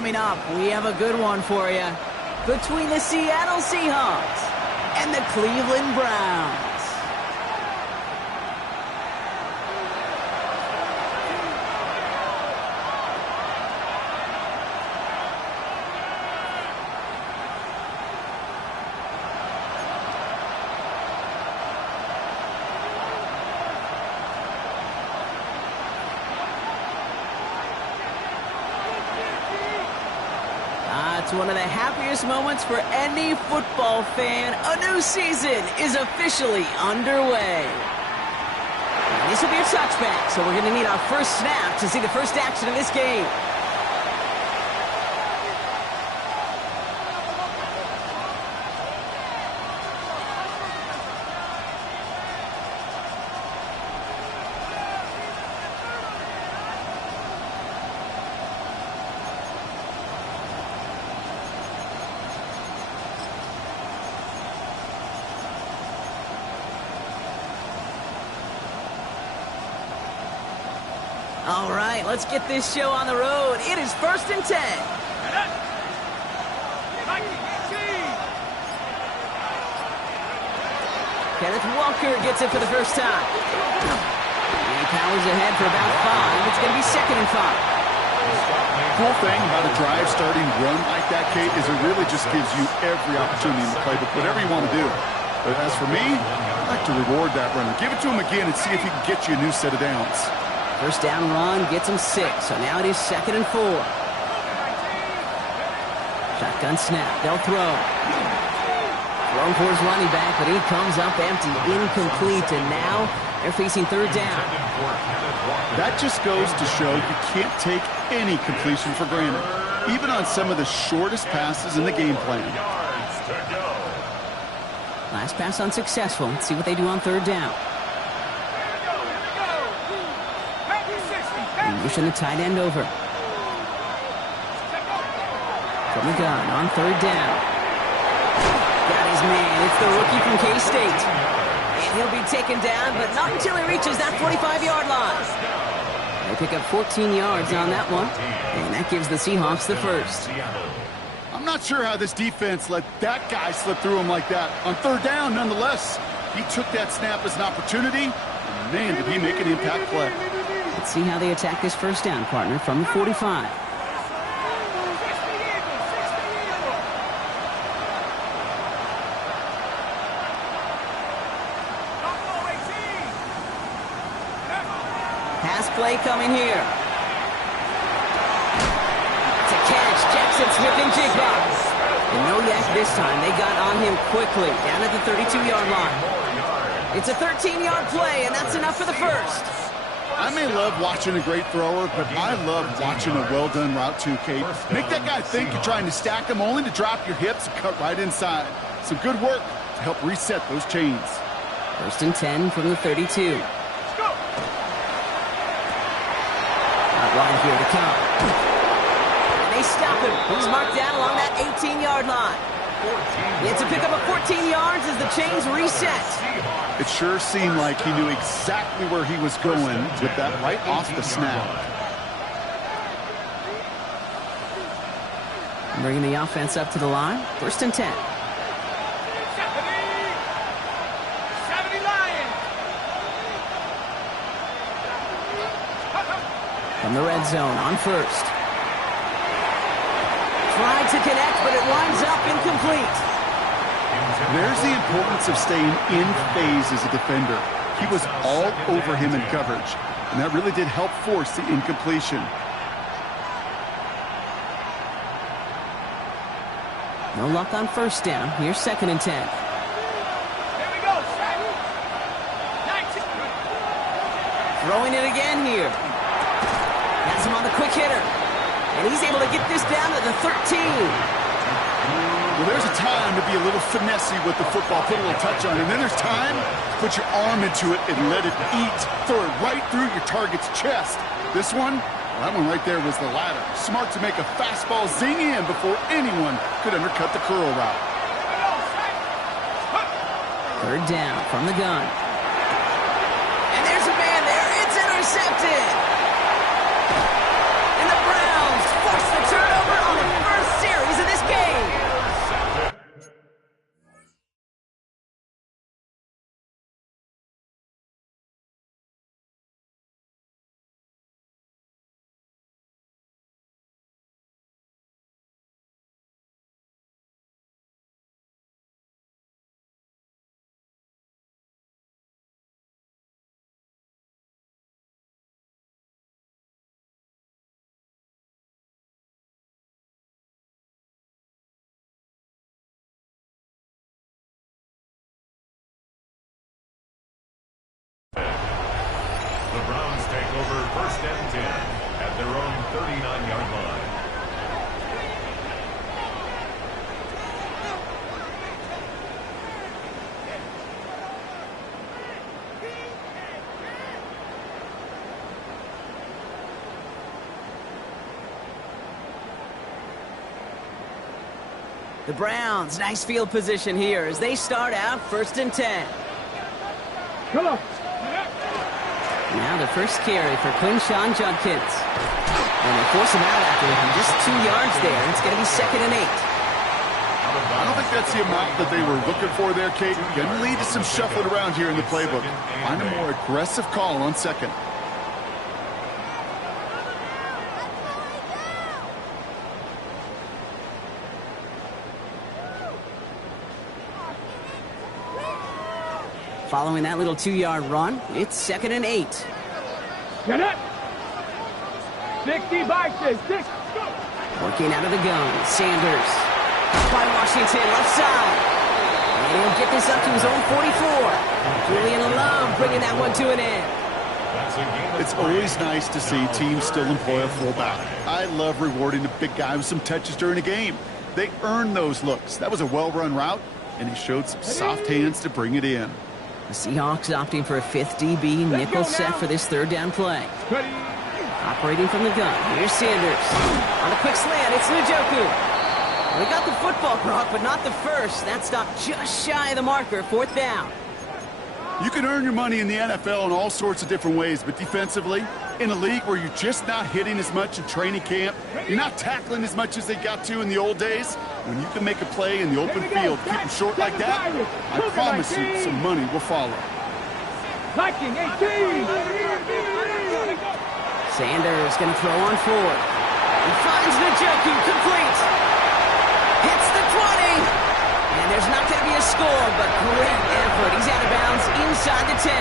Coming up, we have a good one for you. Between the Seattle Seahawks and the Cleveland Browns. It's one of the happiest moments for any football fan. A new season is officially underway. And this will be a touchback, so we're going to need our first snap to see the first action of this game. All right, let's get this show on the road. It is 1st and 10. Kenneth Walker gets it for the first time. And he powers ahead for about 5. It's going to be 2nd and 5. Cool thing about a drive starting run like that, Kate, is it really just gives you every opportunity in the playbook, whatever you want to do. But as for me, I like to reward that runner. Give it to him again and see if he can get you a new set of downs. First down run gets him 6, so now it is 2nd and 4. Shotgun snap, they'll throw. Thrown for his running back, but he comes up empty, incomplete, and now they're facing 3rd down. That just goes to show you can't take any completion for granted, even on some of the shortest passes in the game plan. Last pass unsuccessful. Let's see what they do on 3rd down. Pushing the tight end over. From the gun on 3rd down. Got his man. It's the rookie from K-State. And he'll be taken down, but not until he reaches that 45-yard line. They pick up 14 yards on that one, and that gives the Seahawks the first. I'm not sure how this defense let that guy slip through him like that. On 3rd down, nonetheless, he took that snap as an opportunity, and man, did he make an impact play. Let's see how they attack this first down, partner, from the 45. Pass play coming here. It's a catch. Jackson Smith and Jigba. And no yak this time. They got on him quickly, down at the 32-yard line. It's a 13-yard play, and that's enough for the first. I may love watching a great thrower, but I love watching a well-done route too, Kate. Make that guy think you're trying to stack him only to drop your hips and cut right inside. Some good work to help reset those chains. 1st and 10 from the 32. Let's go. Outline here to come. And they stop him. He's marked down along that 18-yard line. It's a pickup of 14 yards as the chains reset. It sure seemed like he knew exactly where he was going with that right off the snap. Bringing the offense up to the line. 1st and 10. From the red zone on 1st. Tried to connect, but it winds up incomplete. There's the importance of staying in phase as a defender. He was all over him in coverage, and that really did help force the incompletion. No luck on 1st down. Here's 2nd and 10. Here we go, Throwing it again here. Has him on the quick hitter. And he's able to get this down to the 13. Well, there's a time to be a little finessey with the football, put a little touch on it. And then there's time to put your arm into it and let it eat. Throw it right through your target's chest. This one, well, that one right there was the latter. Smart to make a fastball zing in before anyone could undercut the curl route. 3rd down from the gun. And there's a man there. It's intercepted. And the Browns force the turnover on The Browns take over 1st and 10 at their own 39-yard line. The Browns, nice field position here as they start out 1st and 10. Come on. Now the first carry for Quinshawn Judkins. And they force him out after him. Just 2 yards there. It's going to be 2nd and 8. I don't think that's the amount that they were looking for there, Kate. Going to lead to some shuffling around here in the playbook. Find a more aggressive call on 2nd. Following that little 2-yard run, it's 2nd and 8. Get it. 60 by 6. Working out of the gun, Sanders. Up by Washington, left side. And he'll get this up to his own 44. Julian Love bringing that one to an end. It's always nice to see teams still employ a fullback. I love rewarding a big guy with some touches during a game. They earn those looks. That was a well-run route, and he showed some soft hands to bring it in. The Seahawks opting for a 5th DB nickel set for this 3rd down play. Operating from the gun, here's Sanders. On a quick slant, it's Njoku. Well, he got the football, Brock, but not the first. That stopped just shy of the marker, 4th down. You can earn your money in the NFL in all sorts of different ways, but defensively, in a league where you're just not hitting as much in training camp, you're not tackling as much as they got to in the old days, when you can make a play in the open field, keep them short like that, I promise you some money will follow. Viking 18. Sanders going to throw on 4th. He finds Njoku, complete. Hits the 20. And there's not going to be a score, but great effort. He's out of bounds inside the 10.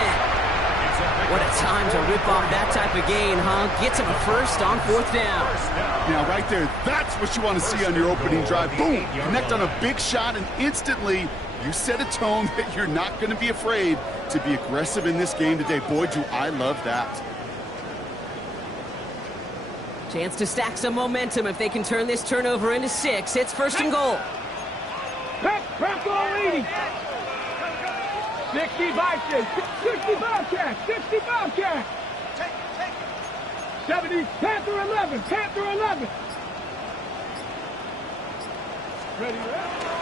What a time to rip off that type of gain, huh? Gets him a first on 4th down. Now, right there, that's what you want to see on your opening drive. Boom! Connect on a big shot, and instantly you set a tone that you're not going to be afraid to be aggressive in this game today. Boy, do I love that. Chance to stack some momentum if they can turn this turnover into 6. It's 1st and goal. Bronco leading. 60 by 6. 60 Bobcats. 60 Bobcats. 70 Panther 11. Panther 11. Ready,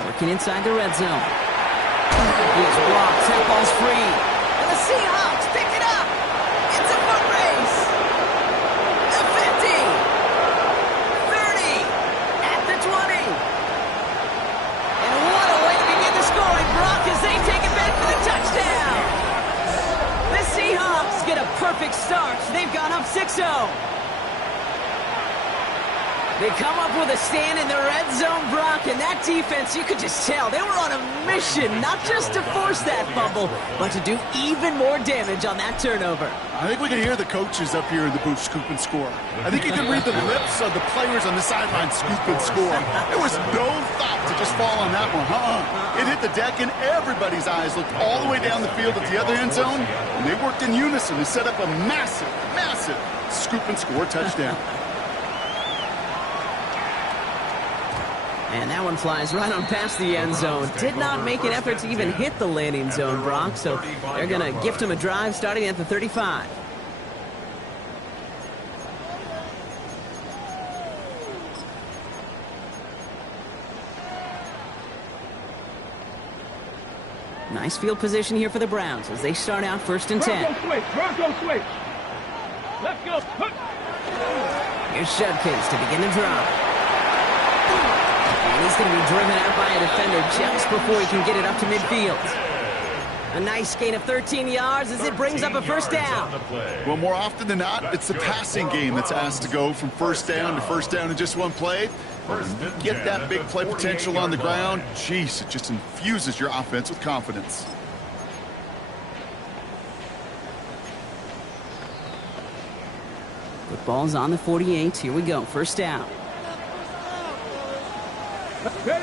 Working inside the red zone. He is blocked. That ball's free. And the Seahawks pick it up. It's a foot race. The 50. 30. At the 20. And what a way to begin the scoring, Brock, as they take it back for the touchdown. The Seahawks get a perfect start. They've gone up 6-0. They come up with a stand in the red zone, Brock, and that defense, you could just tell, they were on a mission, not just to force that fumble, but to do even more damage on that turnover. I think we can hear the coaches up here in the booth scoop and score. I think you can read the lips of the players on the sideline scoop and score. There was no thought to just fall on that one, It hit the deck, and everybody's eyes looked all the way down the field at the other end zone, and they worked in unison to set up a massive, massive scoop and score touchdown. And that one flies right on past the end zone. Did not make an effort to even hit the landing zone, Brock, so they're going to gift him a drive starting at the 35. Nice field position here for the Browns as they start out 1st and 10. Bronco switch. Let's go. Here's Judkins to begin the drive. And he's going to be driven out by a defender just before he can get it up to midfield. A nice gain of 13 yards as it brings up a 1st down. Well, more often than not, it's the passing game that's asked to go from 1st down to 1st down in just one play. Get that big play potential on the ground. Jeez, it just infuses your offense with confidence. Football's on the 48. Here we go. 1st down. Another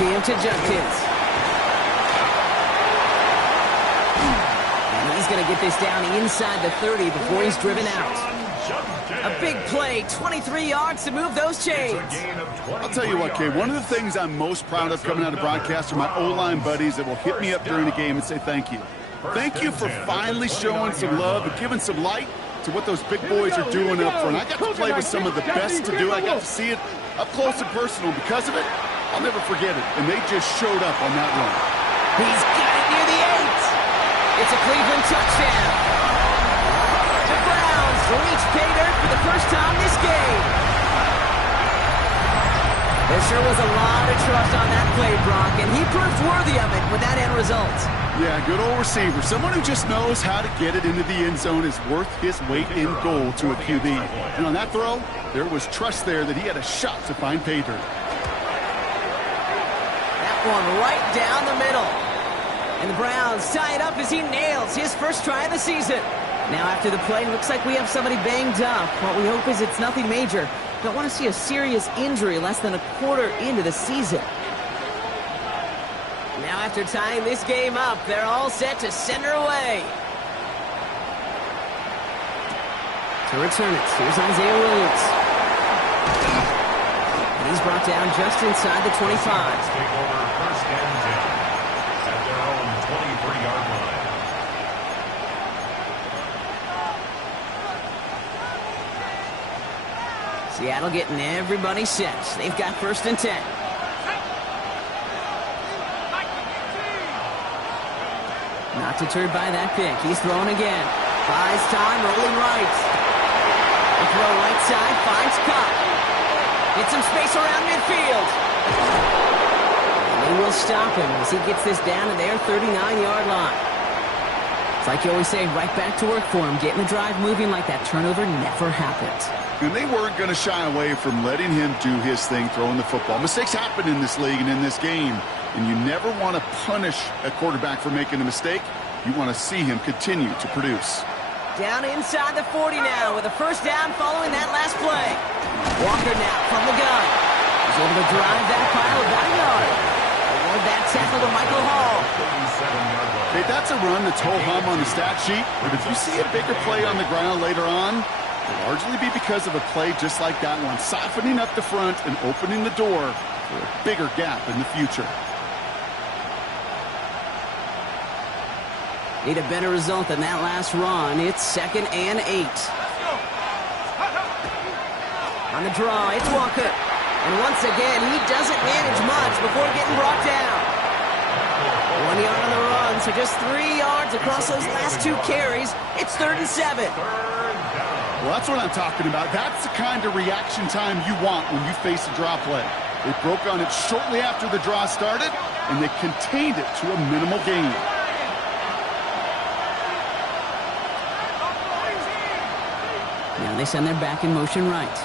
game to Judkins. And he's going going to get this down inside the 30 before he's driven out. A big play, 23 yards to move those chains. I'll tell you what, Kay, one of the things I'm most proud of coming out of broadcast are my O-line buddies that will hit me up during the game and say thank you. Thank you for finally showing some love and giving some light to what those big boys are doing up front. I got to play with some of the best to do. I got to see it up close and personal. Because of it, I'll never forget it. And they just showed up on that run. He's got it near the 8. It's a Cleveland touchdown. The Browns reach pay dirt for the first time this game. There sure was a lot of trust on that play, Brock, and he proved worthy of it with that end result. Yeah, good old receiver. Someone who just knows how to get it into the end zone is worth his weight in gold to a QB. And on that throw, there was trust there that he had a shot to find pay dirt. That one right down the middle. And the Browns tie it up as he nails his first try of the season. Now after the play, looks like we have somebody banged up. What we hope is it's nothing major. Don't want to see a serious injury less than a quarter into the season. Now after tying this game up, they're all set to send her away. To return it, here's Isaiah Williams. And he's brought down just inside the 25. Take over first and 10 at their own 23-yard line. Seattle getting everybody set. They've got first and 10. Not deterred by that pick. He's throwing again. Buys time, rolling right. A throw right side, finds Cup. Gets some space around midfield. And they will stop him as he gets this down to their 39-yard line. It's like you always say, right back to work for him. Getting the drive moving like that turnover never happened. And they weren't going to shy away from letting him do his thing, throwing the football. Mistakes happen in this league and in this game. And you never want to punish a quarterback for making a mistake. You want to see him continue to produce. Down inside the 40 now with a first down following that last play. Walker now from the gun. He's able to drive that pile about a yard. Award that tackle to Michael Hall. Okay, that's a run that's ho-hum on the stat sheet. But if you see a bigger play on the ground later on, it'll largely be because of a play just like that one, softening up the front and opening the door for a bigger gap in the future. Need a better result than that last run. It's 2nd and 8. On the draw, it's Walker. And once again, he doesn't manage much before getting brought down. 1 yard on the run, so just 3 yards across those last 2 carries. It's 3rd and 7. Well, that's what I'm talking about. That's the kind of reaction time you want when you face a draw play. They broke on it shortly after the draw started, and they contained it to a minimal gain. Now they send their back in motion right.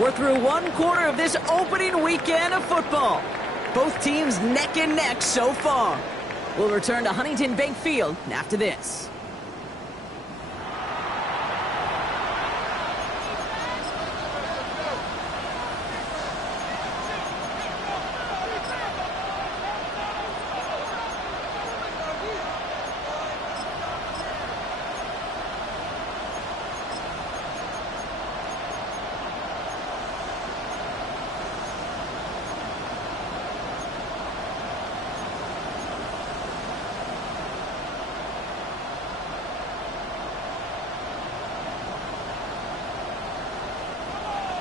We're through 1 quarter of this opening weekend of football. Both teams neck and neck so far. We'll return to Huntington Bank Field after this.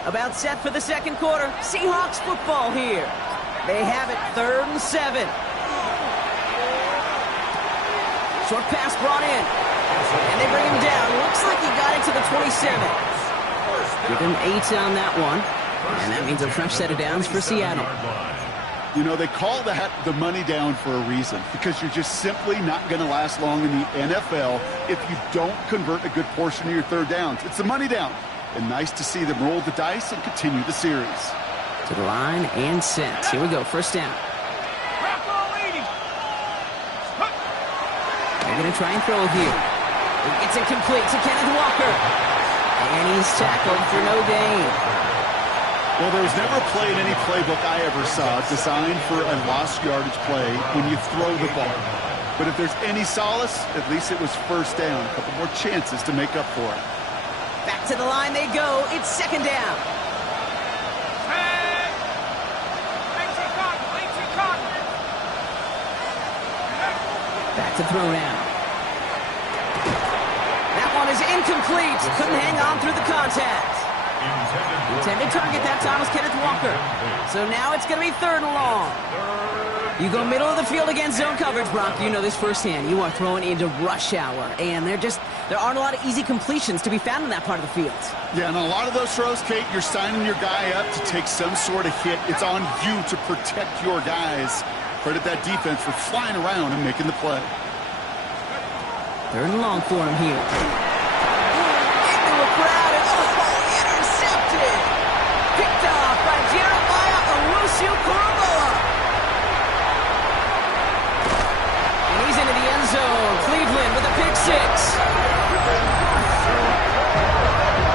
About set for the second quarter. Seahawks football here. They have it 3rd and 7. Short pass brought in. And they bring him down. Looks like he got it to the 27. Give him 8 on that one. And that means a fresh set of downs for Seattle. You know, they call that the money down for a reason, because you're just simply not going to last long in the NFL if you don't convert a good portion of your 3rd downs. It's the money down. And nice to see them roll the dice and continue the series. To the line and set. Here we go, first down. They're going to try and throw here. It's incomplete to Kenneth Walker. And he's tackled for no gain. Well, there was never a play in any playbook I ever saw designed for a lost yardage play when you throw the ball. But if there's any solace, at least it was first down. A couple more chances to make up for it. Back to the line they go. It's second down. Back to throw now. That one is incomplete. Couldn't hang on through the contact. Intended target that time was Kenneth Walker. So now it's going to be third and long. You go middle of the field against zone coverage, Brock. You know this firsthand. You are throwing into rush hour, and there aren't a lot of easy completions to be found in that part of the field. Yeah, and a lot of those throws, Kate, you're signing your guy up to take some sort of hit. It's on you to protect your guys. Credit that defense for flying around and making the play. Third and long for him here. Into a crowd, and intercepted! Picked off by Jeremiah Owusu-Koramoah. And he's into the end zone. Cleveland with a pick six.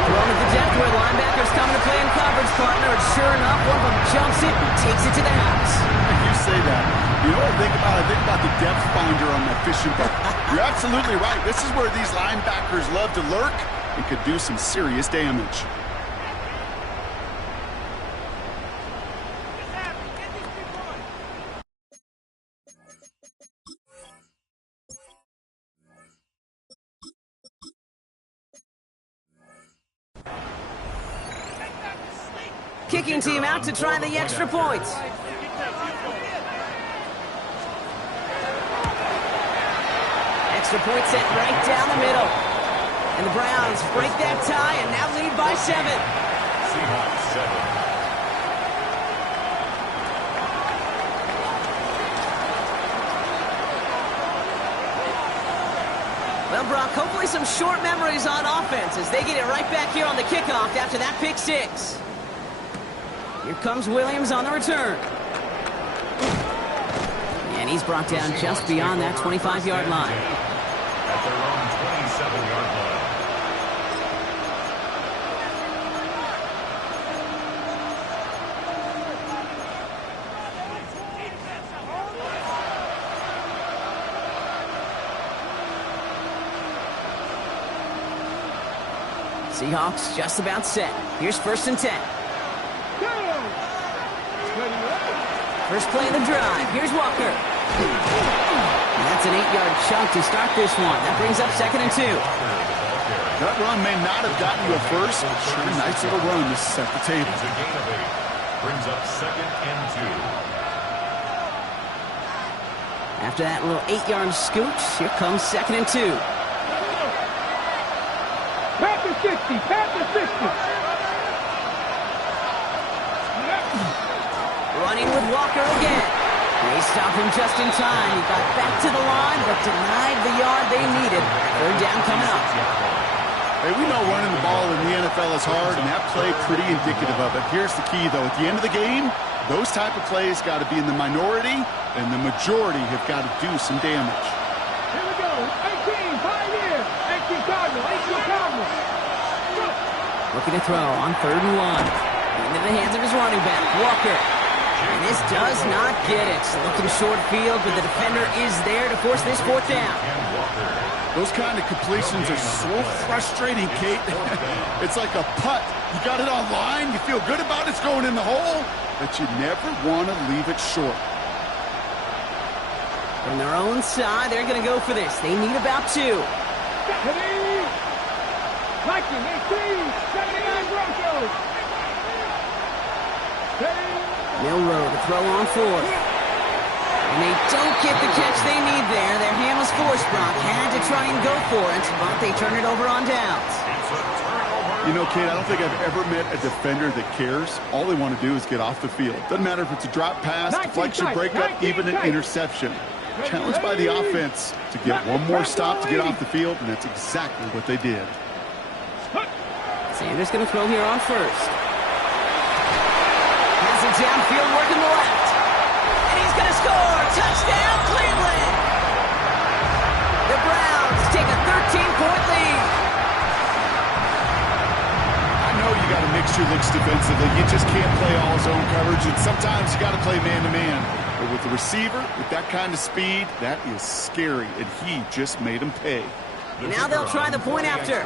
Thrown at the depth where linebackers coming to play in coverage, partner, and sure enough, one of them jumps it and takes it to the house. You say that. You know what I think about? I think about the depth finder on that fishing boat. You're absolutely right. This is where these linebackers love to lurk and could do some serious damage. Kicking team out to try the extra point. Extra point set right down the middle. And the Browns break that tie and now lead by 7. Seahawks 7. Well, Brock, hopefully some short memories on offense as they get it right back here on the kickoff after that pick six. Here comes Williams on the return. And he's brought down just beyond that 25-yard line. At their own 27-yard line. Seahawks just about set. Here's first and 10. First play of the drive. Here's Walker. And that's an 8-yard chunk to start this one. That brings up second and 2. That run may not have gotten you a first, but sure a nice little run to set the table. It's a gain of 8. Brings up second and 2. After that little 8-yard scooch, here comes second and 2. Panther 60, Panther 60. Running with Walker again. They stop him just in time. He got back to the line, but denied the yard they needed. Third down coming up. Hey, we know running the ball in the NFL is hard, and that play pretty indicative of it. Here's the key, though. At the end of the game, those type of plays got to be in the minority, and the majority have got to do some damage. Here we go. 18, Pioneer. 18 Cardinal. 18 Cardinal. Looking to throw on third and 1. Into the hands of his running back, Walker. And this does not get it. Looking short field, but the defender is there to force this fourth down. Those kind of completions are so frustrating, Kate. It's like a putt. You got it on line, you feel good about it's going in the hole, but you never want to leave it short. From their own side, they're going to go for this. They need about 2. Viking 18, 79 Broncos. Milrow to throw on fourth. And they don't get the catch they need there. Their hand was forced, Brock. Had to try and go for it, but they turn it over on downs. You know, Kate, I don't think I've ever met a defender that cares. All they want to do is get off the field. Doesn't matter if it's a drop pass, deflection, breakup, even an interception. Challenged by the offense to get one more stop to get off the field, and that's exactly what they did. Sanders going to throw here on first. Has it downfield, working the left. And he's going to score. Touchdown, Cleveland. The Browns take a 13-point lead. I know you got a mixture he looks defensively. You just can't play all zone coverage, and sometimes you got to play man-to-man. But with the receiver, with that kind of speed, that is scary, and he just made him pay. Now they'll try the point after.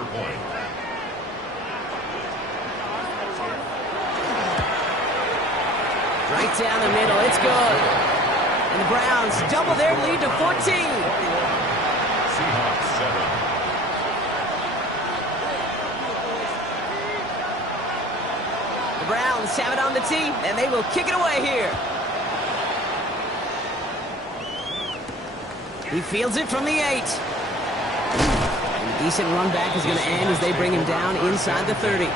Right down the middle, it's good. And the Browns double their lead to 14. Seahawks 7. The Browns have it on the tee, and they will kick it away here. He fields it from the 8. And a decent run back is going to end as they bring him down inside the 30. At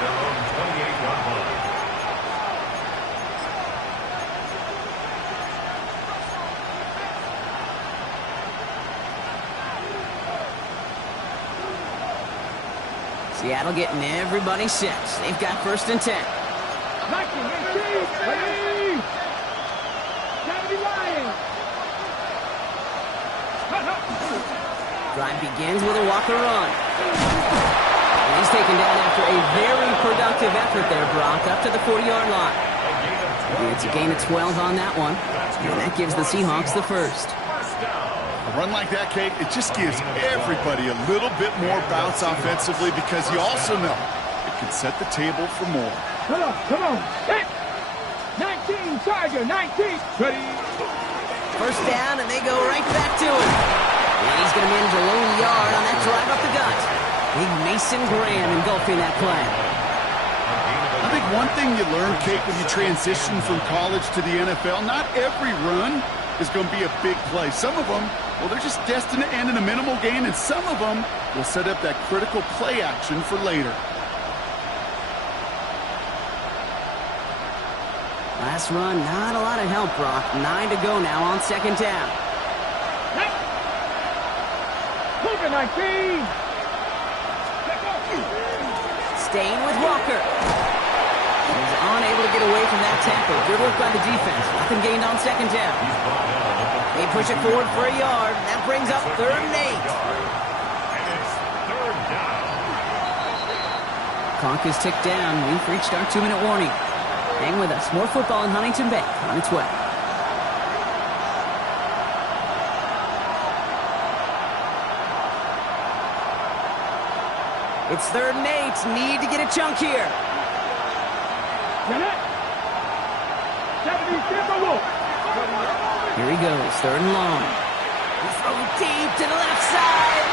their own 28-yard line. Seattle getting everybody set. They've got 1st and 10. Drive begins with a Walker run. And he's taken down after a very productive effort there, Brock, up to the 40-yard line. It's a gain of 12 on that one. And that gives the Seahawks the 1st. A run like that, Kate, it just gives everybody a little bit more bounce offensively because you also know it can set the table for more. Come on. 19, Tiger, 19. Ready. 1st down, and they go right back to it. And he's going to manage a lone yard on that drive up the gut. Big Mason Graham engulfing that play. I think one thing you learn, Kate, when you transition from college to the NFL, not every run is going to be a big play. Some of them, well, they're just destined to end in a minimal gain, and some of them will set up that critical play action for later. Last run, not a lot of help, Brock. 9 to go now on 2nd down. Move it, 19. Staying with Walker. He's unable to get away from that tackle. Good work by the defense. Nothing gained on 2nd down. They push it forward for a yard. That brings up 3rd and 8. And it's 3rd down. Clock is ticked down. We've reached our 2-minute warning. Hang with us. More football in Huntington Bay on its way. It's 3rd and 8. Need to get a chunk here. Here he goes. 3rd and long. He throws deep to the left side.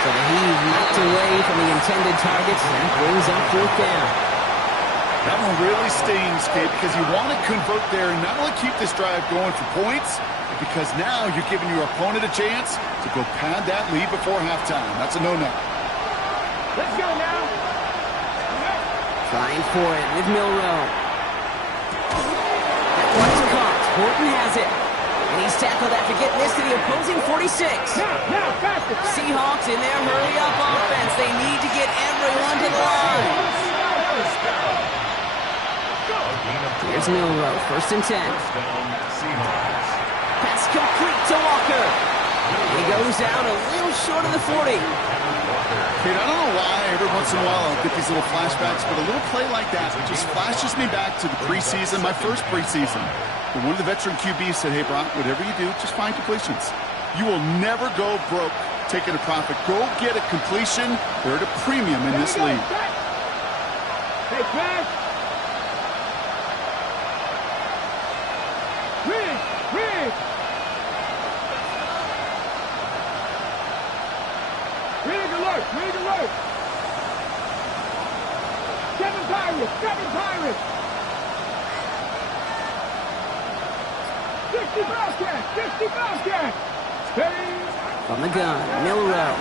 So the heave knocked away from the intended targets. That brings up 4th down. That one really stings, Kate, because you want to convert there and not only keep this drive going for points, but because now you're giving your opponent a chance to go pad that lead before halftime. That's a no-no. Let's go now. Trying for it with Milrow. That one is caught. Horton has it. And he's tackled after getting this to the opposing 46. Now, faster. Seahawks in their hurry-up offense. They need to get everyone to the line. Here's Milrow, 1st and 10. Seahawks. Pass complete to Walker. He goes out a little short of the 40. Kate, I don't know why every once in a while I'll get these little flashbacks, but a little play like that just flashes me back to the preseason, my first preseason. And one of the veteran QBs said, hey, Brock, whatever you do, just find completions. You will never go broke taking a profit. Go get a completion. They're at a premium in this league. Hey, pass. Rig alert! 7 Pirates! 60 Bobcats! Steady! From the gun, Milrow.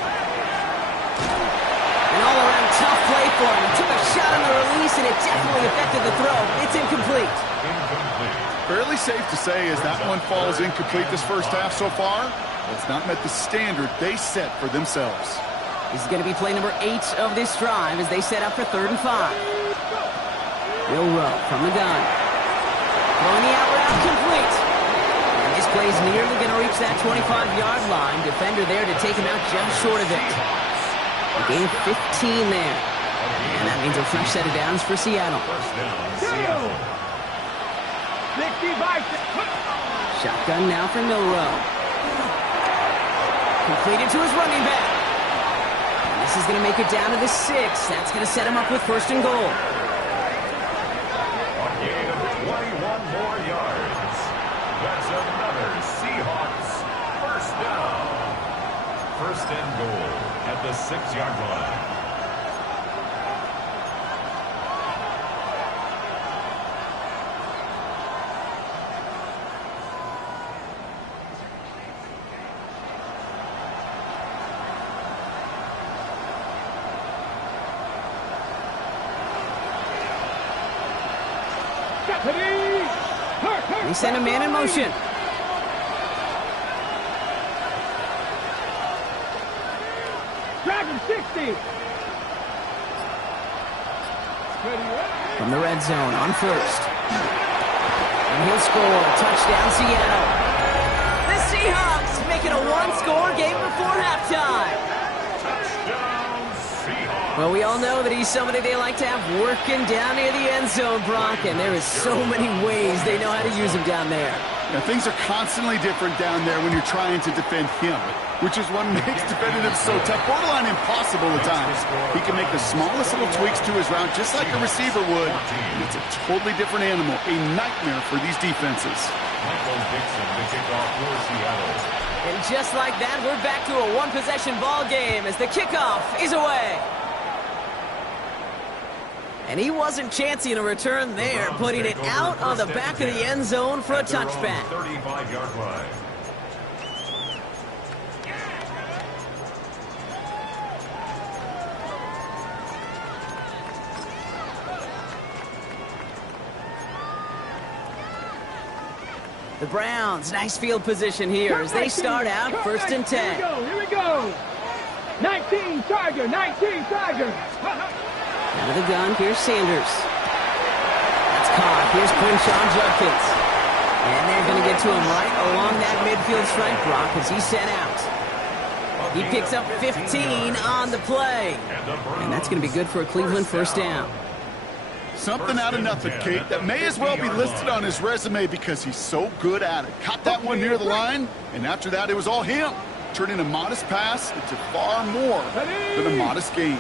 An all-around tough play for him. He took a shot on the release, and it definitely affected the throw. It's incomplete. Fairly safe to say as that one falls incomplete this first half so far, it's not met the standard they set for themselves. This is going to be play number 8 of this drive as they set up for 3rd and 5. Milrow from the gun. Throwing the out route complete. And this play's nearly going to reach that 25-yard line. Defender there to take him out just short of it. A gain of 15 there. And that means a fresh set of downs for Seattle. First down, Seattle. 65. Shotgun now for Milrow. Completed to his running back. And this is going to make it down to the 6. That's going to set him up with first and goal. A gain of 21 more yards. That's another Seahawks first down. First and goal at the 6-yard line. They send a man in motion. Dragon 60. From the red zone on first. And he'll score. Touchdown, Seattle. The Seahawks make it a one-score game before halftime. Touchdown, Seahawks. Well, we all know that he's somebody they like to have working down near the end zone, Brock, and there is so many ways they know how to use him down there. Now, things are constantly different down there when you're trying to defend him, which is what makes defending him so tough, borderline impossible at times. He can make the smallest little tweaks to his route just like a receiver would. And it's a totally different animal, a nightmare for these defenses. Michael Dixon to kick off for Seattle. And just like that, we're back to a one-possession ball game as the kickoff is away. And he wasn't chancing a return there, putting it out on the back of the end zone for a touchback. 35-yard line. The Browns, nice field position here as they start out first and 10. Here we go. 19 Tiger, 19 Tiger. Out of the gun, here's Sanders. That's caught. Here's Quinshawn Judkins. And they're going to get to him right along that midfield stripe, Brock, as he's sent out. He picks up 15 on the play. And that's going to be good for a Cleveland first down. Something out of nothing, Kate, that may as well be listed on his resume because he's so good at it. Caught that one near the line, and after that, it was all him. Turning a modest pass into far more than a modest gain.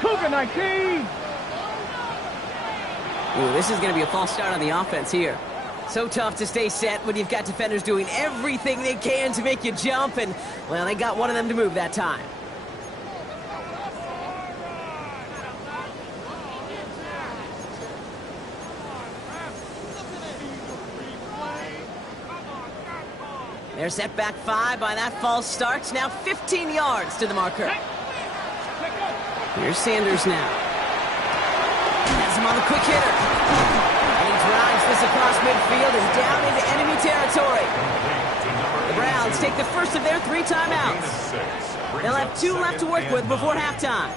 Cougar 19. Ooh, this is going to be a false start on the offense here. So tough to stay set when you've got defenders doing everything they can to make you jump, and, well, they got one of them to move that time. They're set back 5 by that false start. Now 15 yards to the marker. Here's Sanders now. Has him on the quick hitter. And he drives this across midfield and down into enemy territory. The Browns take the first of their 3 timeouts. They'll have 2 left to work with before halftime.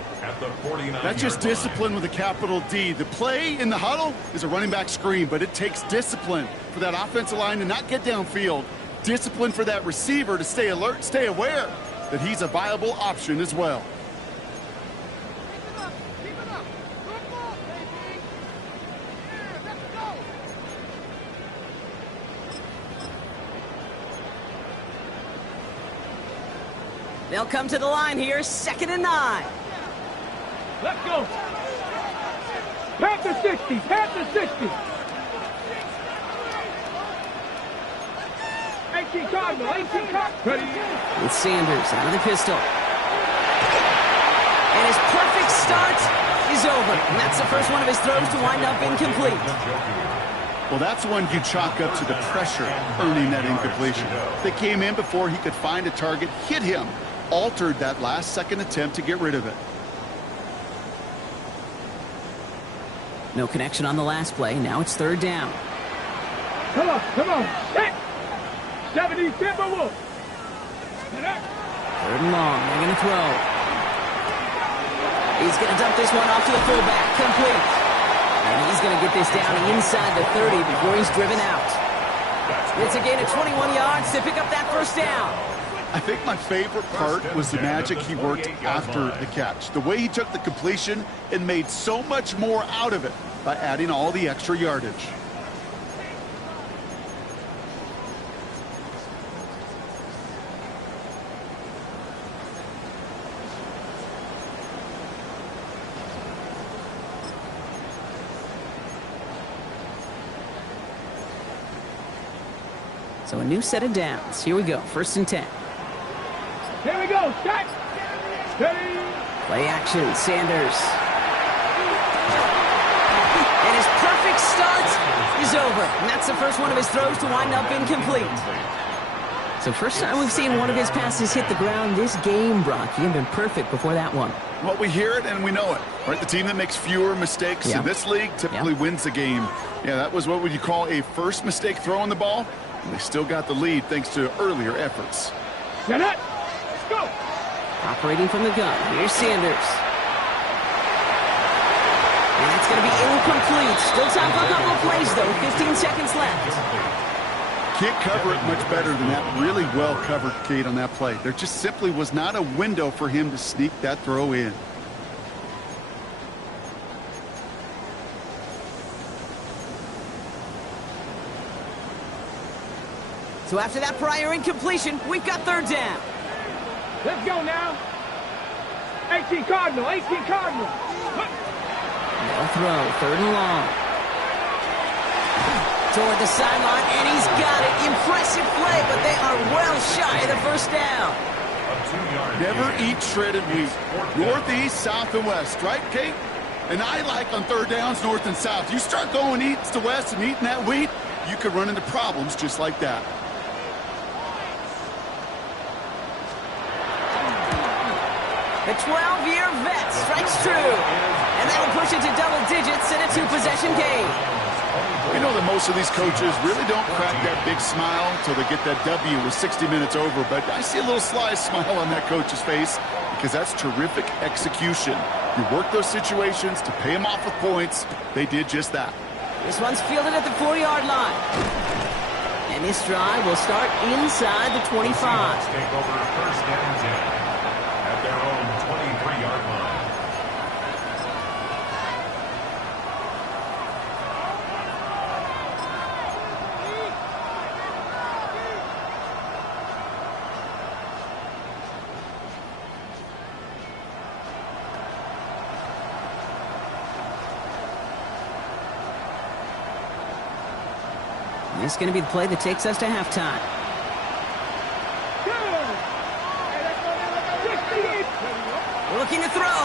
That's just discipline with a capital D. The play in the huddle is a running back screen, but it takes discipline for that offensive line to not get downfield. Discipline for that receiver to stay alert, stay aware that he's a viable option as well. They'll come to the line here, 2nd and 9. Let's go. Panther 60, Panther 60. 18 Cardinal, 18 Cardinal. With Sanders out of the pistol. And his perfect start is over. And that's the first one of his throws to wind up incomplete. Well, that's one you chalk up to the pressure earning that incompletion. They came in before he could find a target, hit him, altered that last-second attempt to get rid of it. No connection on the last play. Now it's 3rd down. Come on, come on. Hit. 70 Timberwolves. 3rd and long. They're going to throw. He's going to dump this one off to the fullback. Complete. And he's going to get this down inside the 30 before he's driven out. It's a gain of 21 yards to pick up that first down. I think my favorite part was the magic he worked after the catch. The way he took the completion and made so much more out of it by adding all the extra yardage. So a new set of downs. Here we go, 1st and 10. Here we go. Start. Ready. Play action, Sanders. And his perfect start is over. And that's the first one of his throws to wind up incomplete. So first time we've seen one of his passes hit the ground this game, Brock. He had been perfect before that one. Well, we hear it and we know it, right? The team that makes fewer mistakes in this league typically wins the game. Yeah, that was what would you call a first mistake throwing the ball. And they still got the lead thanks to earlier efforts. Get it. Let's go. Operating from the gun. Here's Sanders. And it's going to be incomplete. Still time for a couple of plays, though. 15 seconds left. Can't cover it much better than that. Really well covered, Kate, on that play. There just simply was not a window for him to sneak that throw in. So after that prior incompletion, we've got 3rd down. Let's go now. 18 Cardinal. 18 Cardinal. No throw. 3rd and long. Toward the sideline, and he's got it. Impressive play, but they are well shy of the 1st down. Never eat shredded wheat. North, east, south, and west, right, Kate? And I like on 3rd downs, north and south. You start going east to west and eating that wheat, you could run into problems just like that. The 12-year vet strikes true. And that'll push it to double digits in a 2-possession game. You know that most of these coaches really don't crack that big smile until they get that W with 60 minutes over. But I see a little sly smile on that coach's face because that's terrific execution. You work those situations to pay them off with points. They did just that. This one's fielded at the 4-yard line. And this drive will start inside the 25. Take over 1st and 10 at their own 23-yard line. This is going to be the play that takes us to halftime. Looking to throw.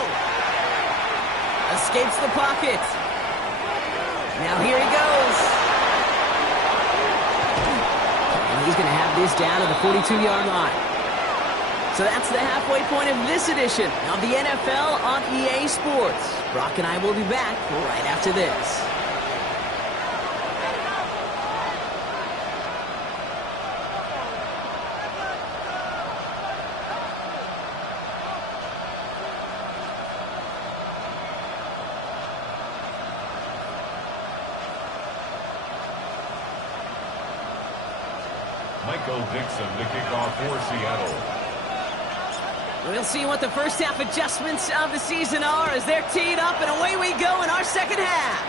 Escapes the pocket. Now here he goes. And he's going to have this down to the 42-yard line. So that's the halfway point of this edition of the NFL on EA Sports. Brock and I will be back right after this. Dixon to kick off for Seattle. We'll see what the first half adjustments of the season are as they're teed up, and away we go in our second half.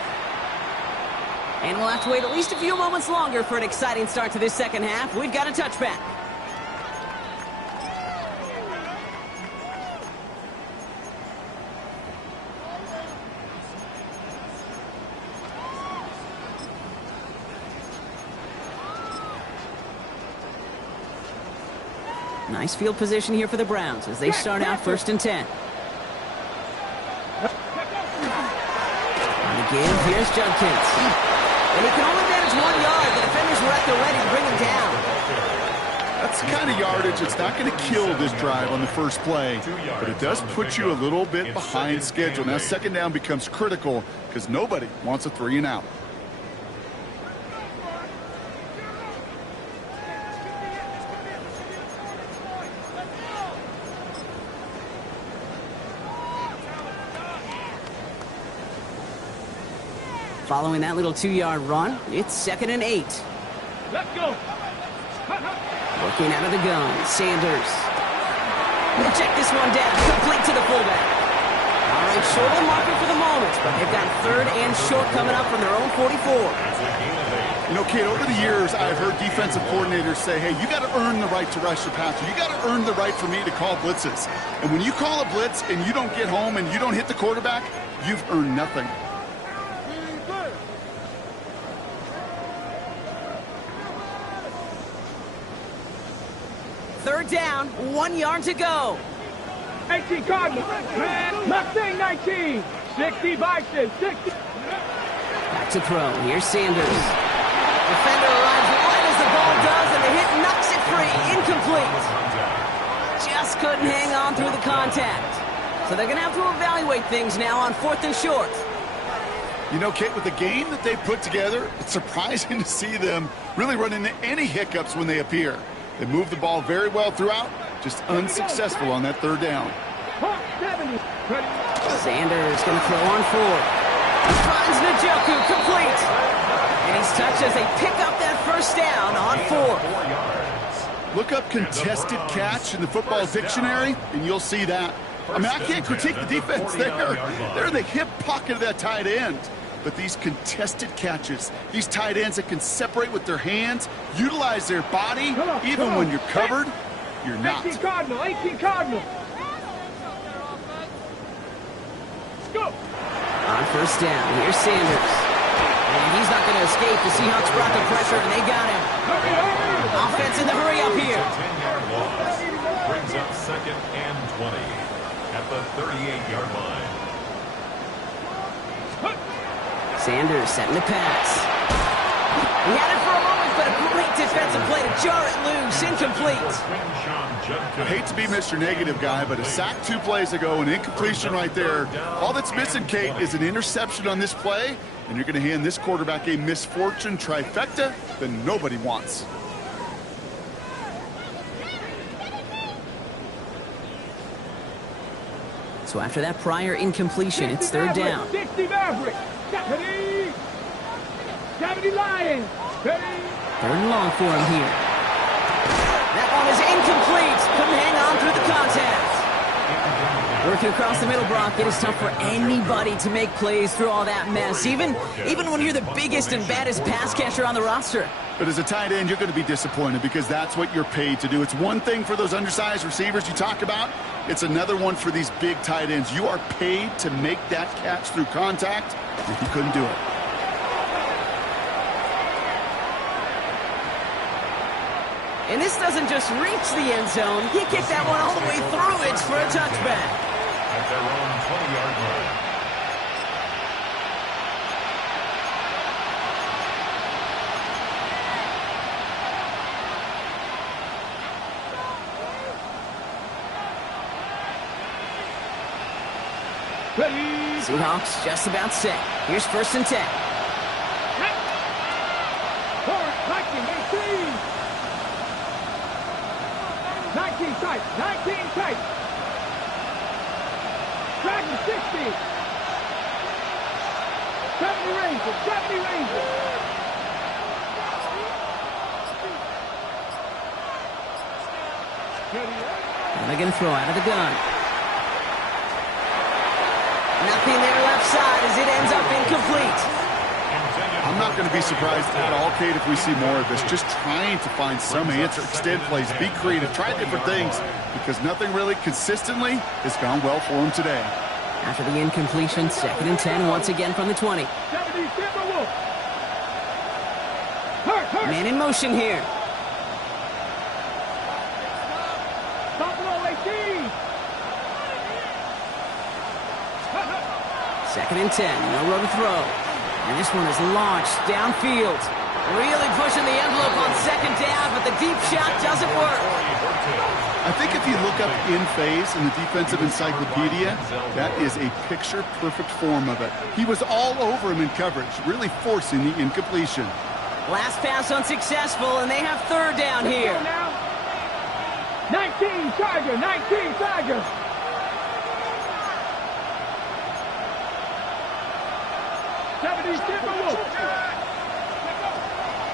And we'll have to wait at least a few moments longer for an exciting start to this second half. We've got a touchback. Nice field position here for the Browns as they start out 1st and 10. On the give, here's Judkins. And he can only manage 1 yard. The defenders were at the ready to bring him down. That's the kind of yardage that's not going to kill this drive on the first play, but it does put you a little bit behind schedule. Now, 2nd down becomes critical because nobody wants a 3 and out. Following that little 2-yard run, it's 2nd and 8. Let's go. Working out of the gun, Sanders. We'll check this one down, complete to the fullback. All right, short on marker for the moment, but they've got third and short coming up from their own 44. You know, kid, over the years, I've heard defensive coordinators say, hey, you got to earn the right to rush your passer. You got to earn the right for me to call blitzes. And when you call a blitz and you don't get home and you don't hit the quarterback, you've earned nothing. Third down, 1 yard to go. 18 Cardinals. Mustang 19. 60 Bison. 60. Back to throw. Here's Sanders. Defender arrives right as the ball does, and the hit knocks it free. Incomplete. Just couldn't hang on through the contact. So they're going to have to evaluate things now on 4th and short. You know, Kate, with the game that they've put together, it's surprising to see them really run into any hiccups when they appear. They moved the ball very well throughout, just unsuccessful on that third down. Sanders going to throw on 4. Finds Njoku, complete. And he's touched as they pick up that first down on 4. Look up contested catch in the football dictionary, and you'll see that. I mean, I can't critique the defense there. They're in the hip pocket of that tight end. But these contested catches, these tight ends that can separate with their hands, utilize their body, even when you're covered, you're not. 18 Cardinal, 18 Cardinal. Go. On first down, here's Sanders. And he's not going to escape. The Seahawks brought the pressure, and they got him. Offense in the hurry up here. 10-yard loss. Brings up 2nd and 20 at the 38-yard line. Sanders setting the pass. He had it for a moment, but a great defensive play to jar it loose. Incomplete. I hate to be Mr. Negative guy, but a sack 2 plays ago, an incompletion right there. All that's missing, Kate, is an interception on this play, and you're going to hand this quarterback a misfortune trifecta that nobody wants. So after that prior incompletion, it's third down. 60 Maverick. 70 Lions. 3rd and long for him here. That one is incomplete. Couldn't hang on through the contact. Working across the middle, Brock, it is tough for anybody to make plays through all that mess, even when you're the biggest and baddest pass catcher on the roster. But as a tight end, you're going to be disappointed because that's what you're paid to do. It's one thing for those undersized receivers you talk about. It's another one for these big tight ends. You are paid to make that catch through contact. If you couldn't do it. And this doesn't just reach the end zone. He kicked that one all the way through. It's for a touchback. At their own 20-yard line. Seahawks just about set. Here's 1st and 10. 19 tight, 19 tight. Dragon 60. 70 Rangers, 70 Rangers. And they're going to throw out of the gun. Nothing there left side as it ends up incomplete. I'm not going to be surprised at all, Kate, if we see more of this. Just trying to find some answer, extend plays, be creative, try different things, because nothing really consistently has gone well for them today. After the incompletion, 2nd and 10 once again from the 20. Man in motion here. Buffalo 18. 2nd and 10, no room to throw. And this one is launched downfield. Really pushing the envelope on 2nd down, but the deep shot doesn't work. I think if you look up in phase in the defensive encyclopedia, that is a picture-perfect form of it. He was all over him in coverage, really forcing the incompletion. Last pass unsuccessful, and they have 3rd down here. 19 Tiger, 19 Tiger.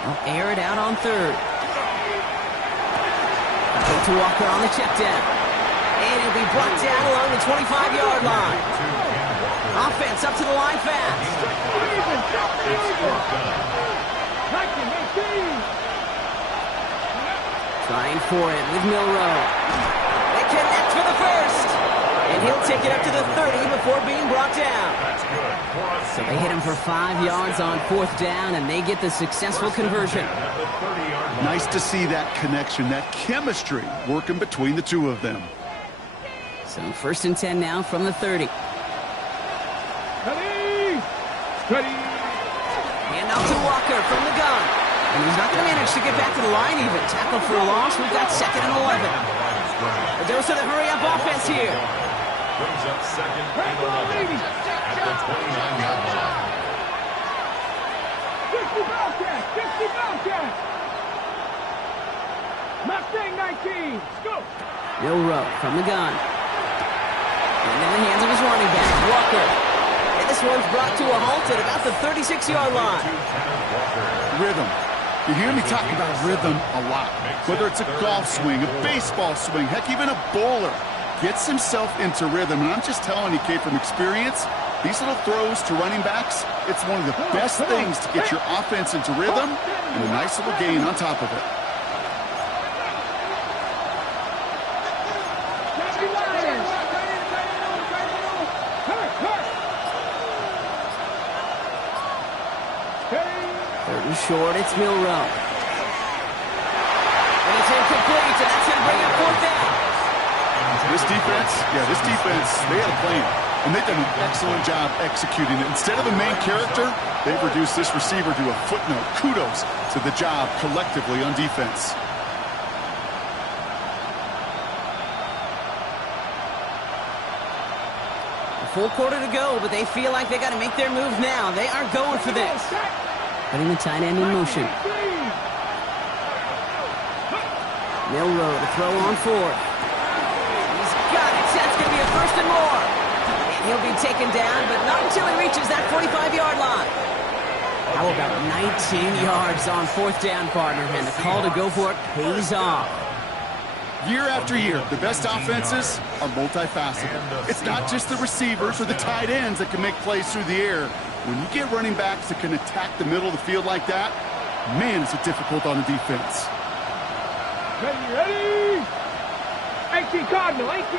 They'll air it out on 3rd. To Walker on the check down. And he'll be brought down along the 25-yard line. Offense up to the line fast. Trying for it with Milroe. They connect for the first. And he'll take it up to the 30 before being brought down. So they hit him for 5 yards on 4th down, and they get the successful conversion. Nice to see that connection, that chemistry working between the two of them. So 1st and 10 now from the 30. Ready. And out to Walker from the gun. And he's not going to manage to get back to the line even. Tackle for a loss. We've got 2nd and 11. A dose of the hurry-up offense here. Brings up 2nd and 11 at the 29-yard line. 50 Bobcat. 50 Bobcat. Mustang 19. Go. Milroe from the gun. And in the hands of his running back, Walker. And this one's brought to a halt at about the 36-yard line. Rhythm. You hear me talk about rhythm a lot. Whether it's a golf swing, a baseball swing, heck, even a bowler. Gets himself into rhythm. And I'm just telling you, Kate, from experience, these little throws to running backs, it's one of the best things to get your offense into rhythm and a nice little gain on top of it. Short, it's Milroe. And it's incomplete, and that's going to bring up 4th down. This defense, they had a plan, and they've done an excellent job executing it. Instead of a main character, they've reduced this receiver to a footnote. Kudos to the job collectively on defense. A full quarter to go, but they feel like they got to make their move now. They are going for this. Putting the tight end in motion. Milroe to throw on 4th. He's got it. That's going to be a 1st and more. And he'll be taken down, but not until he reaches that 45-yard line. How about 19 yards on 4th down, partner? And the call to go for it pays off. Year after year, the best offenses are multifaceted. It's not just the receivers or the tight ends that can make plays through the air. When you get running backs that can attack the middle of the field like that, man, is it difficult on the defense. Ready. 18 Cardinal. Ready.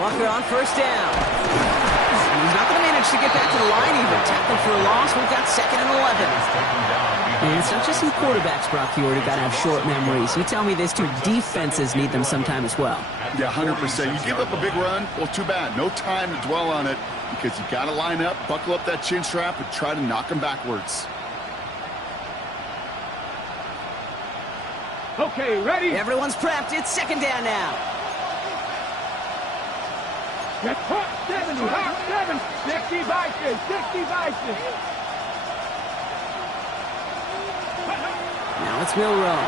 Walker on 1st down. And he's not going to manage to get back to the line even. Tackle for a loss. We've got 2nd and 11. And it's not just some quarterbacks, Brock, you already got to have short memories. You tell me this too, defenses need them sometime as well. Yeah, 100%. You give up a big run, well, too bad. No time to dwell on it because you got to line up, buckle up that chin strap, and try to knock them backwards. Okay, ready? Everyone's prepped. It's 2nd down now. Get hot 70, hot 7, 60 Bison, 60 Bison. Now it's Milroe.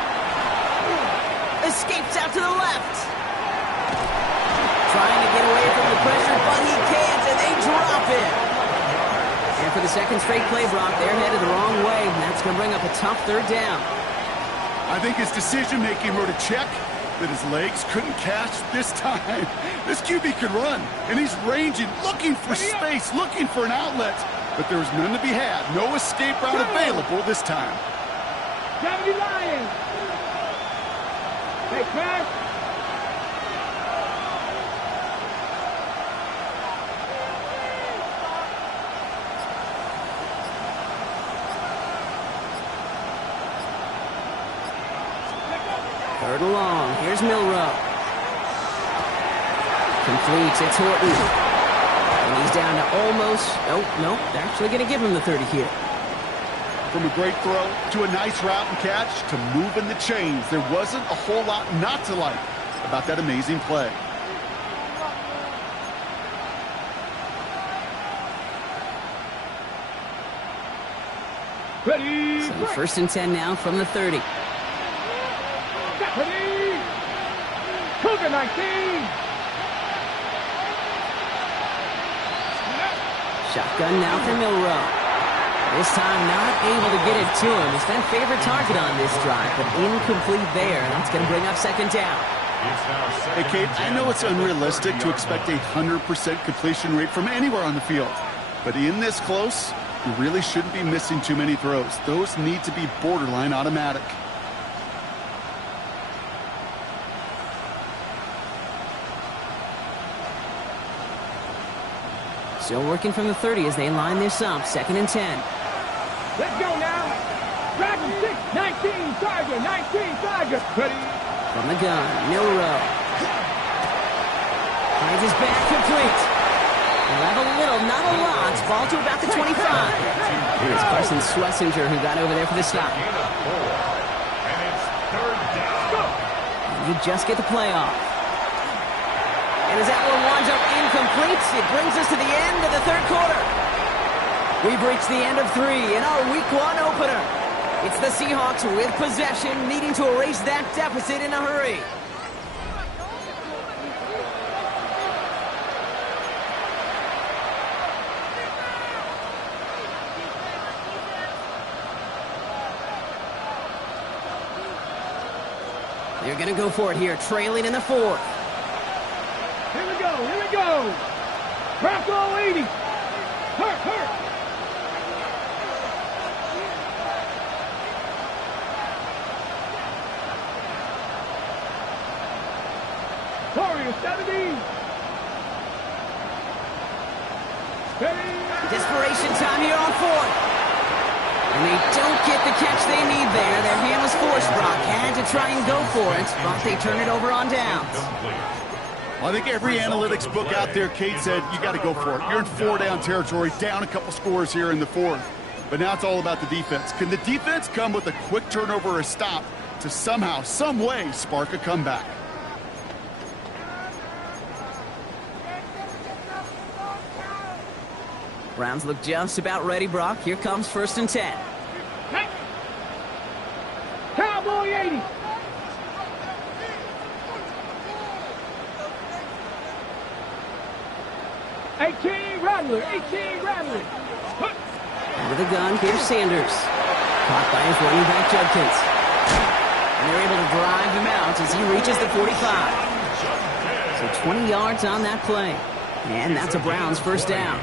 Escapes out to the left. Trying to get away from the pressure, but he can't, and they drop it. And for the 2nd straight play, Brock, they're headed the wrong way, and that's going to bring up a tough 3rd down. I think his decision-making wrote a check that his legs couldn't catch this time. This QB could run, and he's ranging, looking for space, looking for an outlet. But there was none to be had. No escape route available this time. 70 Lions. Hey, Chris. Third and long. Here's Milroe. Completes. It's Horton. And he's down to almost... Nope. They're actually going to give him the 30 here. From a great throw to a nice route and catch to moving the chains, there wasn't a whole lot not to like about that amazing play. Ready. So 1st and 10 now from the 30. Ready. Cougar 19. Shotgun now for Milroe. This time not able to get it to him. He's been favorite target on this drive, but incomplete there. That's going to bring up second down. Hey, Kate, I know it's unrealistic to expect a 100% completion rate from anywhere on the field. But in this close, you really shouldn't be missing too many throws. Those need to be borderline automatic. Still working from the 30 as they line this up. Second and 10. Let's go now. Dragon 6, 19, Tiger, 19, Tiger. Ready? From the gun, Milrow. Finds his back complete. He'll have a little, not a lot. Ball to about the 25. Here's Carson Schlesinger who got over there for the stop. And it's third down. And you just get the play off. And as that one winds up incomplete, it brings us to the end of the third quarter. We've reached the end of 3 in our Week 1 opener. It's the Seahawks with possession, needing to erase that deficit in a hurry. They're going to go for it here, trailing in the 4th. Here we go, here we go. Bronco 80. Hurt. Warrior 70. Desperation time here on 4th. And they don't get the catch they need there. Their hand was forced, Brock. Had to try and go for it, but they turn it over on downs. Well, I think every analytics book out there, Kate, said you got to go for it. You're in 4-down territory, down a couple scores here in the 4th. But now it's all about the defense. Can the defense come with a quick turnover or a stop to somehow, some way, spark a comeback? Browns look just about ready, Brock. Here comes 1st and 10. Cowboy 80. Rattler. Under the gun, here's Sanders. Caught by his running back, Judkins. And they're able to drive him out as he reaches the 45. So 20 yards on that play. And that's a Browns first down.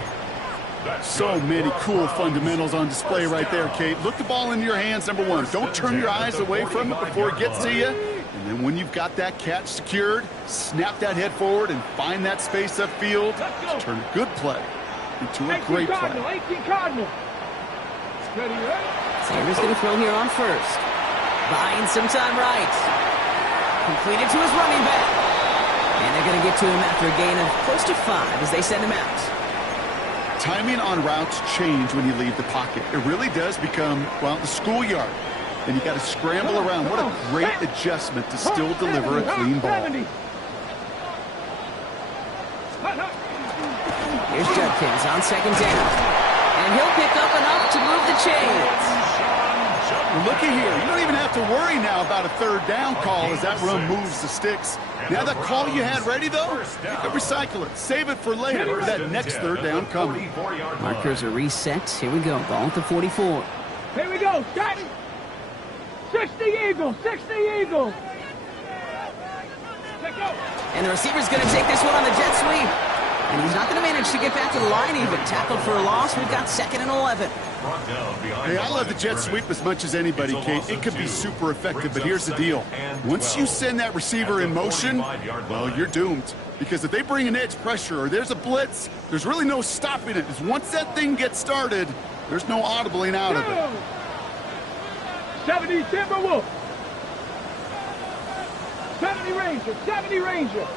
So many cool fundamentals on display right there, Kate. Look the ball into your hands, number 1. Don't turn your eyes away from it before it gets to you. And then when you've got that catch secured, snap that head forward and find that space upfield to turn a good play into a great play. 18 Cardinal. Sanders going to throw here on 1st. Buying some time right. Completed to his running back. And they're going to get to him after a gain of close to 5 as they send him out. Timing on routes change when you leave the pocket. It really does become, well, the schoolyard. Then you got to scramble around. What a great adjustment to still deliver a clean ball. Here's Judkins on 2nd down. And he'll pick up enough to move the chains. Well, looky here. You don't even have to worry now about a 3rd down call as that run moves the sticks. Now that call you had ready, though, you can recycle it. Save it for later for that next 3rd down coming. Markers are reset. Here we go. Ball at the 44. Here we go. Got it. 60 Eagles. And the receiver's going to take this one on the jet sweep. And he's not going to manage to get back to the line even. Tackled for a loss. We've got 2nd and 11. Hey, I love the jet sweep as much as anybody, Kate. It could be super effective, but here's the deal. Once you send that receiver in motion, well, you're doomed. Because if they bring an edge pressure or there's a blitz, there's really no stopping it. Because once that thing gets started, there's no audibling out of it. 70 Timberwolf. 70 Ranger.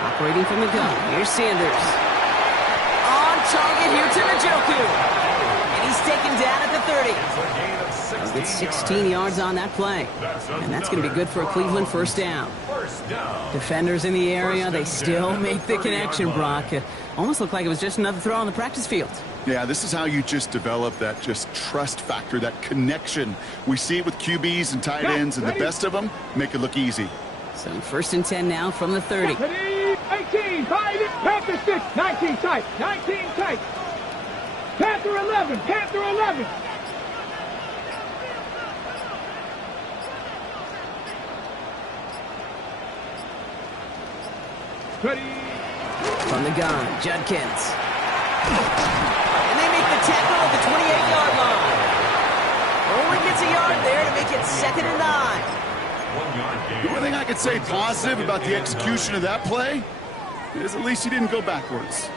Operating from the gun. Here's Sanders. On target here to Njoku. And he's taken down at the 30. He'll get 16 yards on that play. And that's going to be good for a Cleveland first down. Defenders in the area, they still make the connection, Brock. It almost looked like it was just another throw on the practice field. Yeah, this is how you just develop that just trust factor, that connection. We see it with QBs and tight ends, and the best of them make it look easy. So 1st and 10 now from the 30. 18, 5, Panthers this. 19 tight. 19 tight. Panther 11. Panther 11. Ready. From the gun, Judkins. And they make the tackle at the 28-yard line. Only gets a yard there to make it 2nd and 9. 1 yard gain. The only thing I could say positive about the execution of that play is at least he didn't go backwards.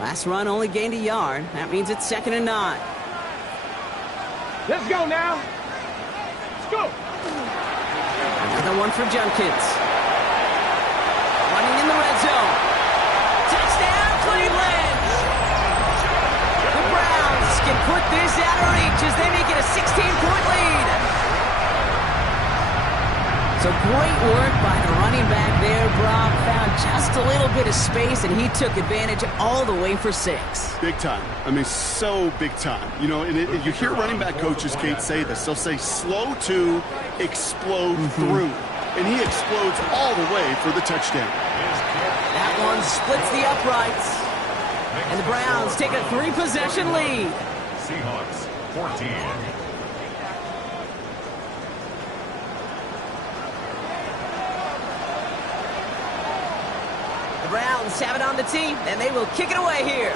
Last run only gained a yard. That means it's 2nd and 9. Let's go now. Let's go. Another one for Judkins. Running in the red zone. Touchdown, Cleveland! The Browns can put this out of reach as they make it a 16-point lead. So great work by the running back there, Brock. Found just a little bit of space, and he took advantage all the way for 6. Big time. I mean, so big time. You know, and you hear running back coaches, Kate, say this. They'll say slow to explode through. And he explodes all the way for the touchdown. That one splits the uprights. And the Browns take a 3-possession lead. Seahawks 14. The Browns have it on the team, and they will kick it away here.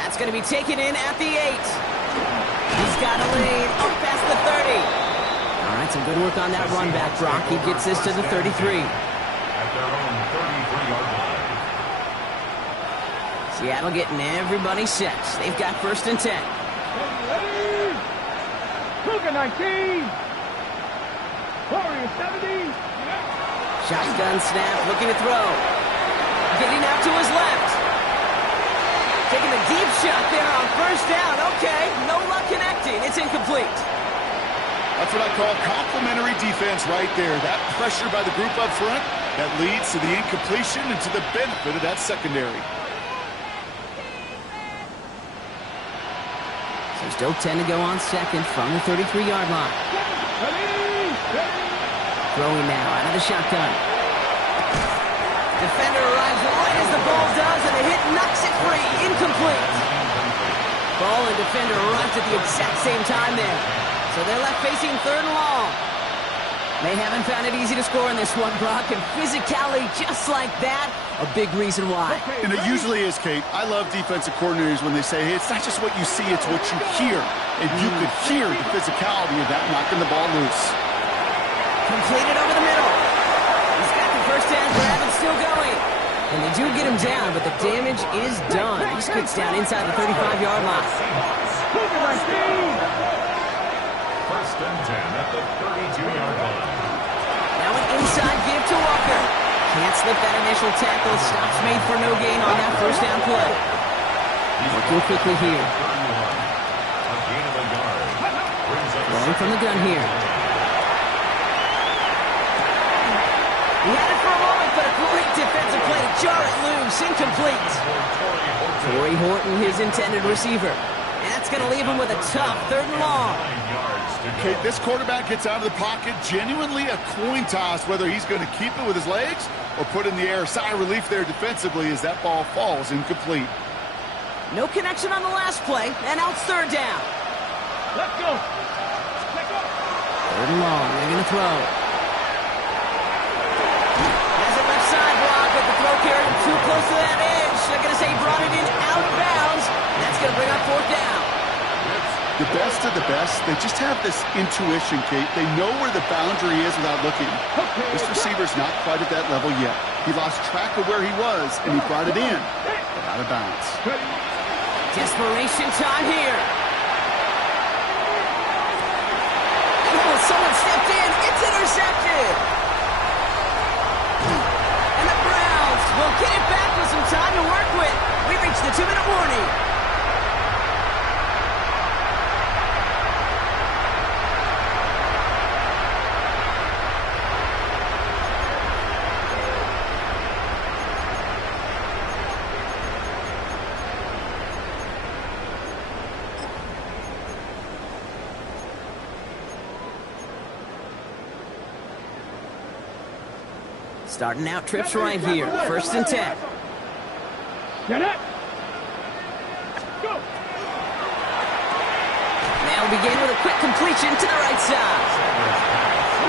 That's going to be taken in at the 8. He's got a lead up past the 30. All right, some good work on that run back, Brock. He gets this to the 33. At their own 33-yard line. Seattle getting everybody set. They've got 1st and 10. Ready. Look at 19. Warrior 70. Shotgun snap, looking to throw. Getting out to his left. Taking a deep shot there on 1st down. Okay, no luck connecting. It's incomplete. That's what I call complimentary defense right there. That pressure by the group up front, that leads to the incompletion and to the benefit of that secondary. So still 10 to go on 2nd from the 33-yard line. Throwing now out of the shotgun. Defender arrives right as the ball does, and the hit knocks it free. Incomplete. Ball and defender arrived at the exact same time there. So they're left facing 3rd and long. They haven't found it easy to score in this one, Brock, and physicality just like that, a big reason why. And it usually is, Kate. I love defensive coordinators when they say, hey, it's not just what you see, it's what you hear. And you could hear the physicality of that knocking the ball loose. Completed over the middle. He's got the 1st down grab and still going. And they do get him down, but the damage is done. He scoots down inside the 35-yard line. 1st and 10 at the 32-yard line. Now an inside give to Walker. Can't slip that initial tackle. Stops made for no gain on that 1st down play. Working quickly here. A gain of a yard. Rolling from the gun here. He had it for a moment, but a great defensive play to jar it loose. Incomplete. Torrey Horton, his intended receiver. And that's going to leave him with a tough 3rd and long. Okay, this quarterback gets out of the pocket, genuinely a coin toss whether he's going to keep it with his legs or put in the air. Sigh of relief there defensively as that ball falls incomplete. No connection on the last play, and now it's 3rd down. Let's go. 3rd and long, they're going to throw. Has it left side, Brock, but the throw carried him too close to that edge. They're going to say he brought it in out of bounds. That's going to bring up 4th down. The best of the best, they just have this intuition, Kate. They know where the boundary is without looking. This receiver's not quite at that level yet. He lost track of where he was, and he brought it in, but out of bounds. Desperation time here. Oh, someone stepped in. It's intercepted. And the Browns will get it back with some time to work with. We reach the 2-minute warning. Starting out trips right here. 1st and 10. Get it. Go. They'll begin with a quick completion to the right side.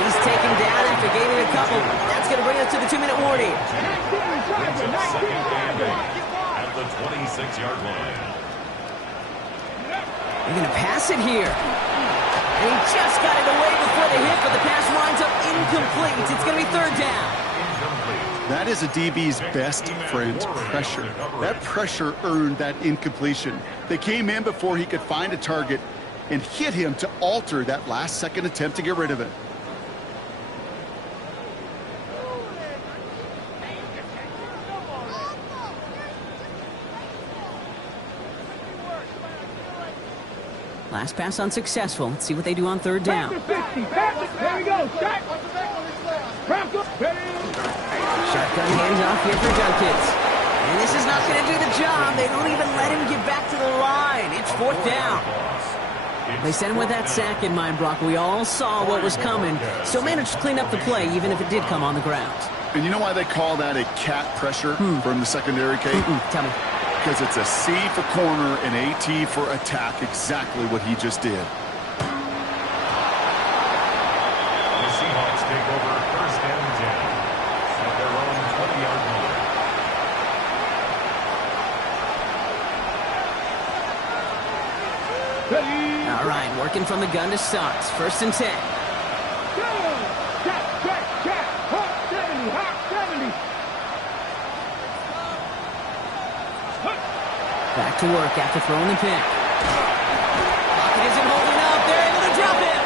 He's taken down after gaining a couple. That's going to bring us to the 2-minute warning. At the 26-yard line. They're going to pass it here. And he just got it away before the hit, but the pass winds up incomplete. It's going to be 3rd down. That is a DB's best friend, pressure. That pressure earned that incompletion. They came in before he could find a target and hit him to alter that last-second attempt to get rid of it. Last pass unsuccessful. Let's see what they do on 3rd down. There we go. Shot. Shotgun handoff here for Dunkins. And this is not going to do the job. They don't even let him get back to the line. It's 4th down. They sent him with that sack in mind, Brock. We all saw what was coming. Still managed to clean up the play, even if it did come on the ground. And you know why they call that a cat pressure from the secondary, Kate? Tell me. Because it's a C for corner and a T for attack, exactly what he just did. The Seahawks take over 1st and 10 at their own 20-yard line. All right, working from the gun to start. 1st and 10. Back to work after throwing the pick. Pocket isn't holding up. They're able to drop it.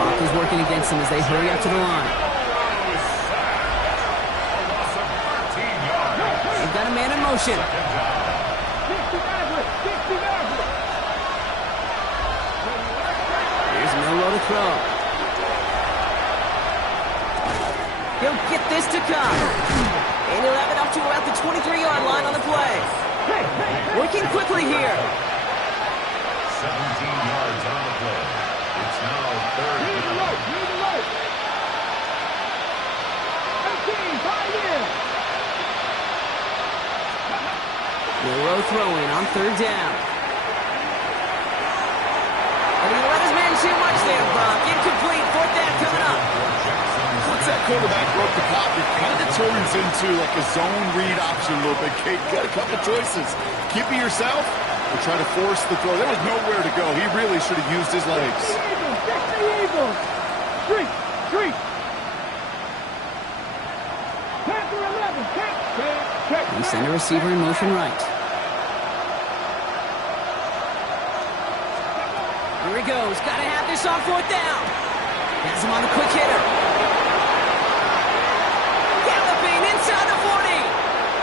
Clock is working against them as they hurry up to the line. They've got a man in motion. Here's Milroe to throw. He'll get this to come. And he'll have it up to about the 23-yard line on the play. Working quickly here. 17 yards on the play. It's now 3rd down. Milroe throwing on 3rd down. And he let his man too much there, Brock. Incomplete. 4th down coming up. Once that quarterback broke the pocket, it kind of turns into like a zone read option a little bit. Kate, got a couple choices. Keep it yourself or try to force the throw. There was nowhere to go. He really should have used his legs. He sent a receiver in motion right. Here he goes. Got to have this on 4th down. Has him on the quick hitter. Galloping inside the 40.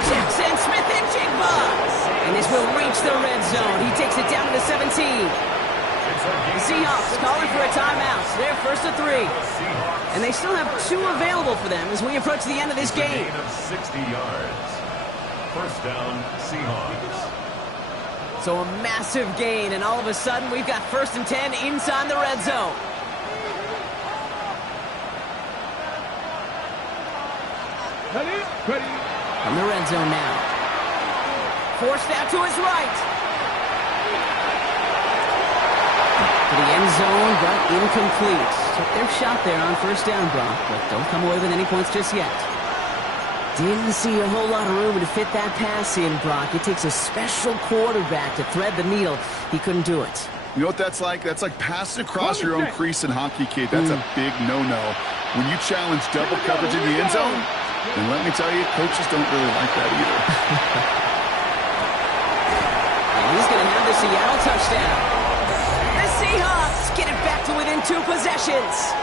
Jackson Smith and Jigba. And this will reach the red zone. He takes it down to the 17. The Seahawks calling for a timeout. They're 1st and 3. And they still have 2 available for them as we approach the end of this game. Gain of 60 yards. 1st down, Seahawks. So a massive gain, and all of a sudden we've got 1st and 10 inside the red zone. From the red zone now. Forced out to his right. To the end zone, but incomplete. Took their shot there on 1st down, Brock, but don't come away with any points just yet. Didn't see a whole lot of room to fit that pass in, Brock. It takes a special quarterback to thread the needle. He couldn't do it. You know what that's like? That's like passing across your own crease in hockey, Kate. That's a big no-no. When you challenge double coverage in the end zone, and let me tell you, coaches don't really like that either. And he's going to have the Seattle touchdown. The Seahawks get it back to within 2 possessions.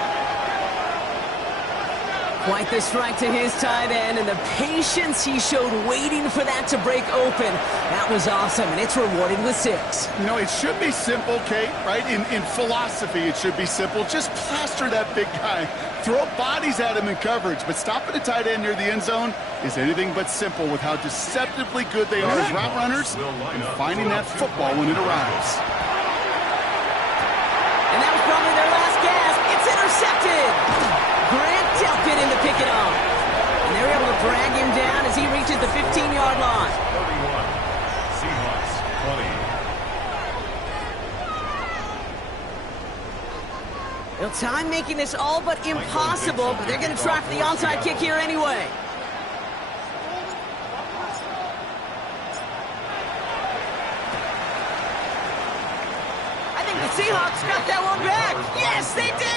Quite the strike to his tight end, and the patience he showed waiting for that to break open. That was awesome, and it's rewarded with 6. You know, it should be simple, Kate, right? In philosophy, it should be simple. Just plaster that big guy. Throw bodies at him in coverage, but stopping a tight end near the end zone is anything but simple with how deceptively good they are as route runners and finding that football when it arrives. And that was probably their last gasp. It's intercepted. Grant Delpit in to pick it off. Time making this all but impossible, but they're going to try for the onside kick here anyway. I think the Seahawks got that one back. Yes, they did!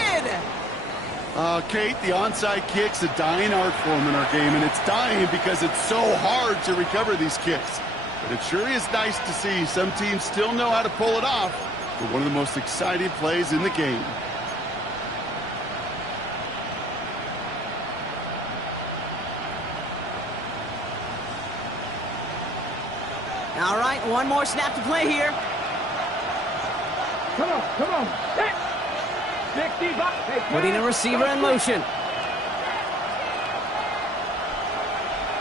Kate, the onside kick's a dying art form in our game, and it's dying because it's so hard to recover these kicks. But it sure is nice to see some teams still know how to pull it off for one of the most exciting plays in the game. All right, one more snap to play here. Come on, come on. Set. 60 bucks. Hey, Putting a receiver in motion.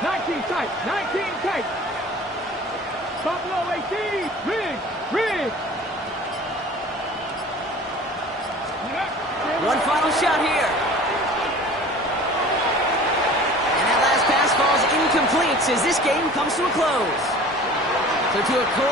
19 tight, 19 tight. Buffalo 18, Riggs. One final shot here. And that last pass falls incomplete as this game comes to a close. So to a core